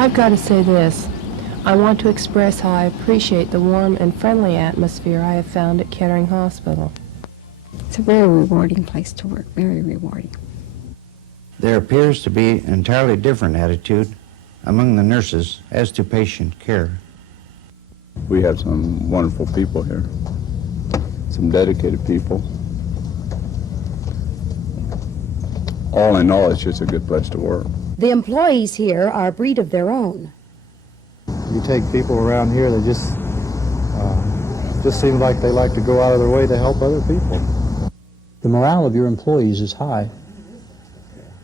I've got to say this. I want to express how I appreciate the warm and friendly atmosphere I have found at Kettering Hospital. It's a very rewarding place to work, very rewarding. There appears to be an entirely different attitude among the nurses as to patient care. We have some wonderful people here, some dedicated people. All in all, it's just a good place to work. The employees here are a breed of their own. You take people around here that just seem like they like to go out of their way to help other people. The morale of your employees is high.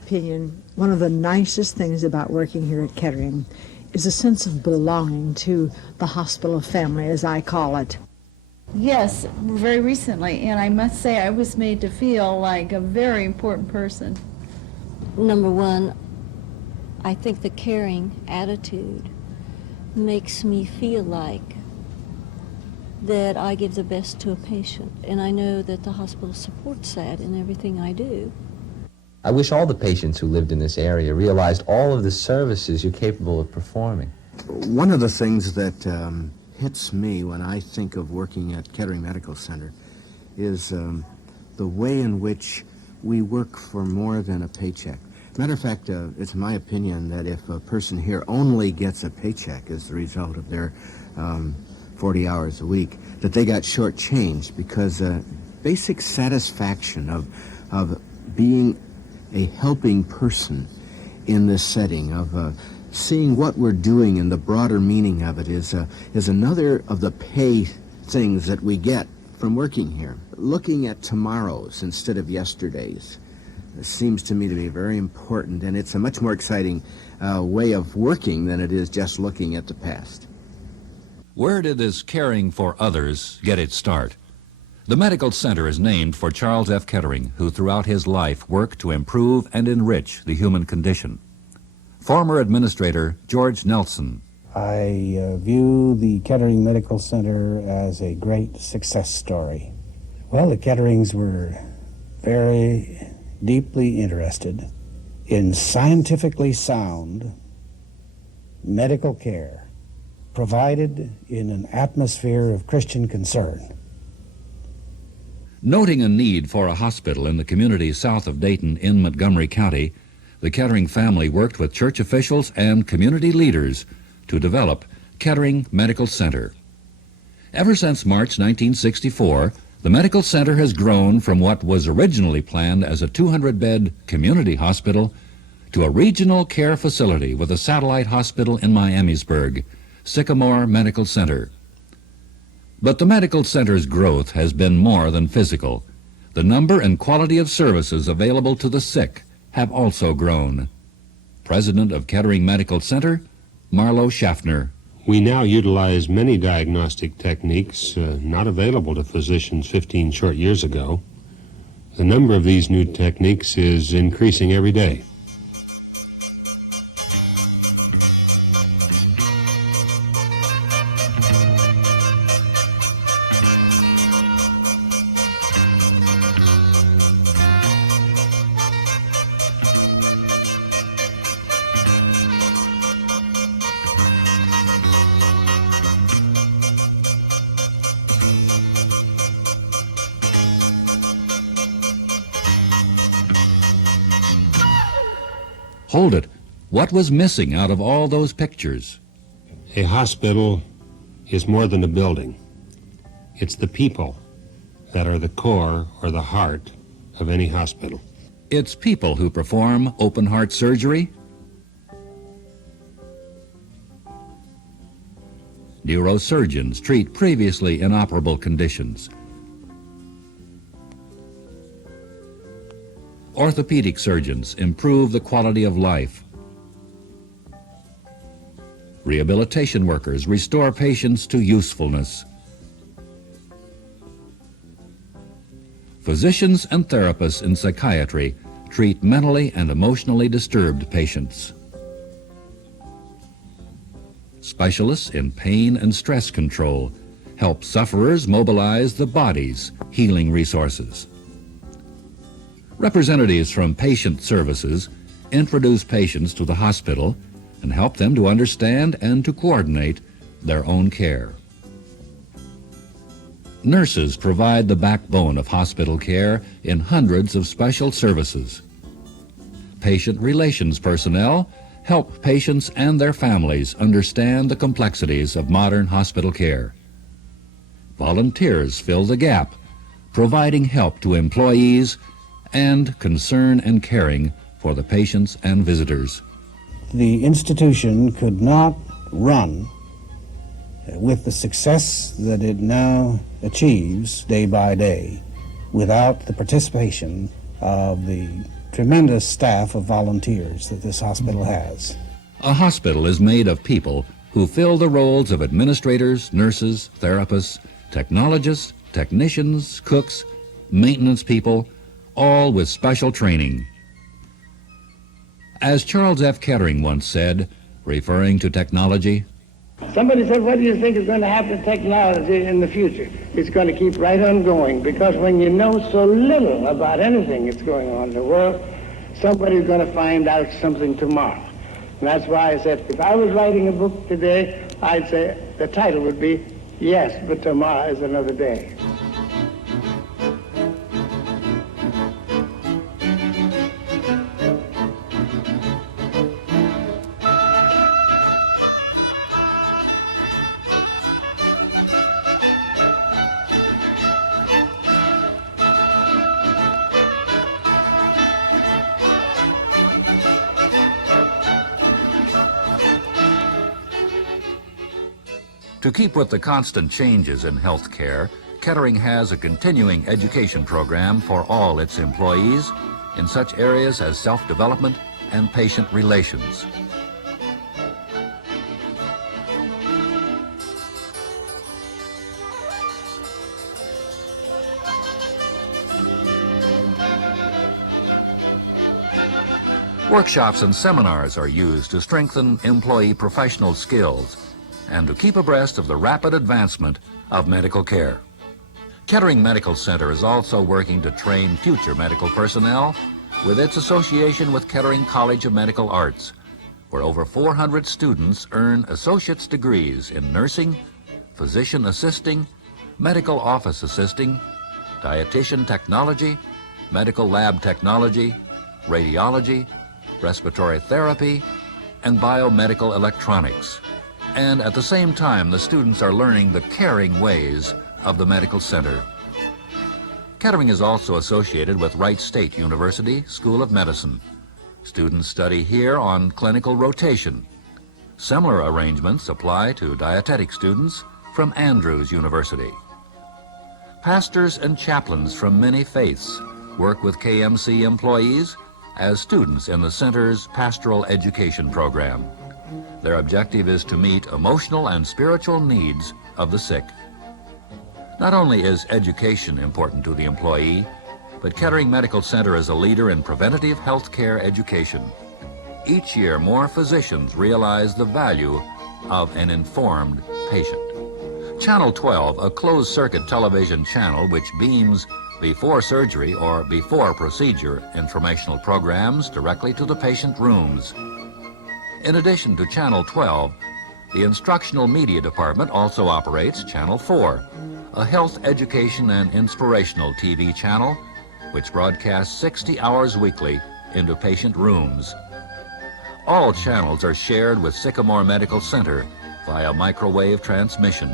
Opinion, one of the nicest things about working here at Kettering is a sense of belonging to the hospital family, as I call it. Yes, very recently, and I must say I was made to feel like a very important person. Number one, I think the caring attitude makes me feel like that I give the best to a patient, and I know that the hospital supports that in everything I do. I wish all the patients who lived in this area realized all of the services you're capable of performing. One of the things that hits me when I think of working at Kettering Medical Center is the way in which we work for more than a paycheck. Matter of fact, it's my opinion that if a person here only gets a paycheck as the result of their 40 hours a week, that they got shortchanged, because basic satisfaction of being a helping person in this setting, of seeing what we're doing and the broader meaning of it is another of the pay things that we get from working here. Looking at tomorrows instead of yesterdays seems to me to be very important, and it's a much more exciting way of working than it is just looking at the past. Where did this caring for others get its start? The medical center is named for Charles F. Kettering, who throughout his life worked to improve and enrich the human condition. Former Administrator George Nelson. I view the Kettering Medical Center as a great success story. Well, the Ketterings were very deeply interested in scientifically sound medical care provided in an atmosphere of Christian concern. Noting a need for a hospital in the community south of Dayton in Montgomery County, the Kettering family worked with church officials and community leaders to develop Kettering Medical Center. Ever since March 1964, the medical center has grown from what was originally planned as a 200-bed community hospital to a regional care facility with a satellite hospital in Miamisburg, Sycamore Medical Center. But the medical center's growth has been more than physical. The number and quality of services available to the sick have also grown. President of Kettering Medical Center, Marlowe Schaffner. We now utilize many diagnostic techniques not available to physicians 15 short years ago. The number of these new techniques is increasing every day. Hold it. What was missing out of all those pictures? A hospital is more than a building. It's the people that are the core or the heart of any hospital. It's people who perform open-heart surgery, neurosurgeons treat previously inoperable conditions, orthopedic surgeons improve the quality of life, rehabilitation workers restore patients to usefulness, physicians and therapists in psychiatry treat mentally and emotionally disturbed patients. Specialists in pain and stress control help sufferers mobilize the body's healing resources. Representatives from patient services introduce patients to the hospital and help them to understand and to coordinate their own care. Nurses provide the backbone of hospital care in hundreds of special services. Patient relations personnel help patients and their families understand the complexities of modern hospital care. Volunteers fill the gap, providing help to employees and concern and caring for the patients and visitors. The institution could not run with the success that it now achieves day by day without the participation of the tremendous staff of volunteers that this hospital has. A hospital is made of people who fill the roles of administrators, nurses, therapists, technologists, technicians, cooks, maintenance people, all with special training. As Charles F. Kettering once said, referring to technology, somebody said, what do you think is going to happen to technology in the future? It's going to keep right on going, because when you know so little about anything that's going on in the world, somebody's going to find out something tomorrow. And that's why I said, if I was writing a book today, I'd say the title would be, Yes, but Tomorrow is Another Day. To keep with the constant changes in health care, Kettering has a continuing education program for all its employees in such areas as self-development and patient relations. Workshops and seminars are used to strengthen employee professional skills and to keep abreast of the rapid advancement of medical care. Kettering Medical Center is also working to train future medical personnel with its association with Kettering College of Medical Arts, where over 400 students earn associate's degrees in nursing, physician assisting, medical office assisting, dietitian technology, medical lab technology, radiology, respiratory therapy, and biomedical electronics. And at the same time, the students are learning the caring ways of the medical center. Kettering is also associated with Wright State University School of Medicine. Students study here on clinical rotation. Similar arrangements apply to dietetic students from Andrews University. Pastors and chaplains from many faiths work with KMC employees as students in the center's pastoral education program. Their objective is to meet emotional and spiritual needs of the sick. Not only is education important to the employee, but Kettering Medical Center is a leader in preventative health care education. Each year, more physicians realize the value of an informed patient. Channel 12, a closed-circuit television channel which beams before surgery or before procedure informational programs directly to the patient rooms. In addition to Channel 12, the Instructional Media Department also operates Channel 4, a health, education, and inspirational TV channel which broadcasts 60 hours weekly into patient rooms. All channels are shared with Sycamore Medical Center via microwave transmission.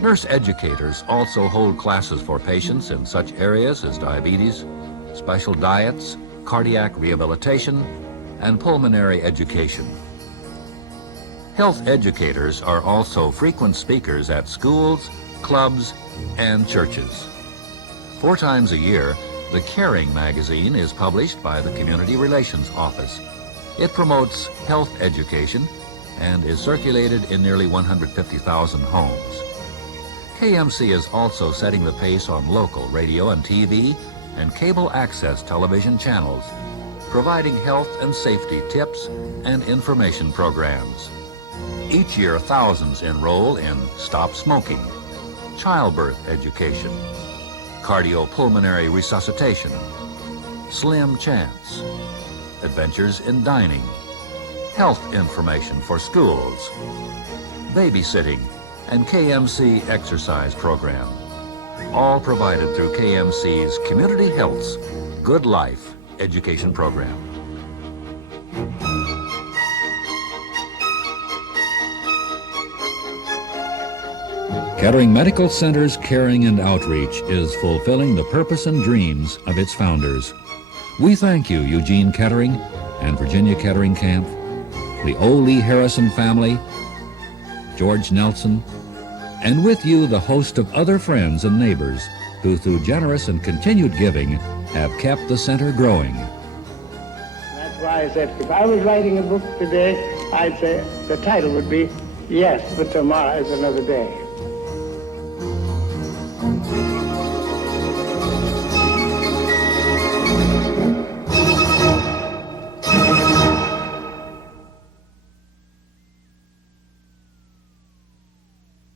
Nurse educators also hold classes for patients in such areas as diabetes, special diets, cardiac rehabilitation, and pulmonary education. Health educators are also frequent speakers at schools, clubs, and churches. 4 times a year, the Caring magazine is published by the Community Relations Office. It promotes health education and is circulated in nearly 150,000 homes. KMC is also setting the pace on local radio and TV and cable access television channels, providing health and safety tips and information programs. Each year, thousands enroll in Stop Smoking, childbirth education, cardiopulmonary resuscitation, Slim Chance, Adventures in Dining, health information for schools, babysitting, and KMC exercise program. All provided through KMC's Community Health's Good Life education program. Kettering Medical Center's caring and outreach is fulfilling the purpose and dreams of its founders. We thank you, Eugene Kettering and Virginia Kettering Camp, the O. Lee Harrison family, George Nelson, and with you the host of other friends and neighbors who, through generous and continued giving, have kept the center growing. That's why I said, if I was writing a book today, I'd say the title would be, Yes, but Tomorrow is Another Day.